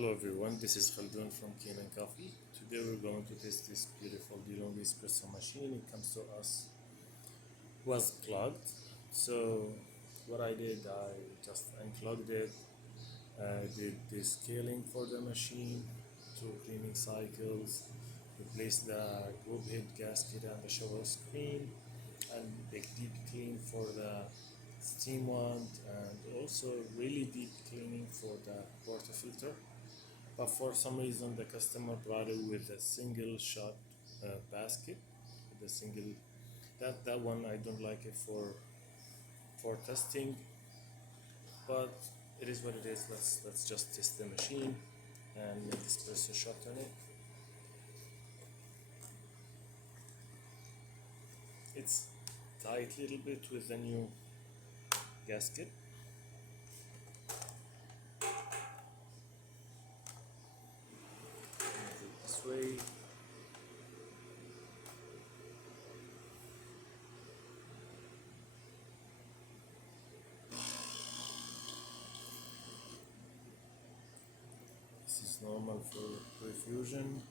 Hello everyone, this is Khaldun from Keen and Coffee. Today we're going to test this beautiful DeLonghi espresso machine. It comes to us was clogged. So what I did, I just unclogged it, did the scaling for the machine, 2 cleaning cycles, replaced the group head gasket and the shower screen, and a deep clean for the steam wand, and also really deep cleaning for the water filter. But for some reason the customer brought it with a single shot basket, with a single that one I don't like it for testing, but it is what it is. Let's just test the machine and make espresso shot on it. It's tight a little bit with the new gasket. Move it this way. This is normal for perfusion.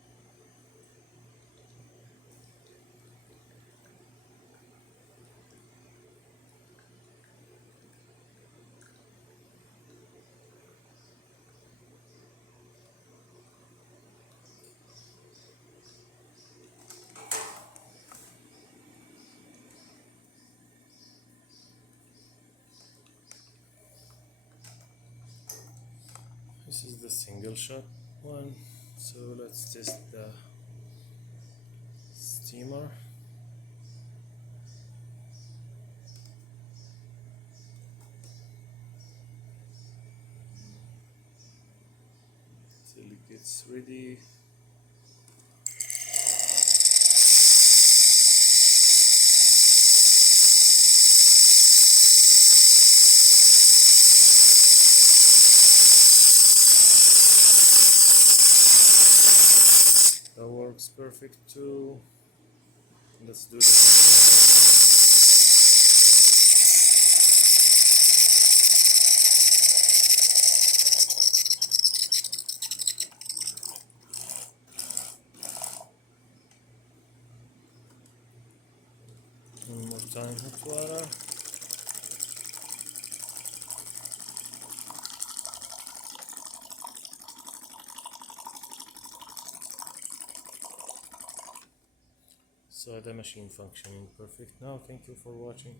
This is the single shot one. So let's test the steamer. Till it gets ready. That works perfect too. Let's do the one more time, hot water. So the machine functioning perfect now. Thank you for watching.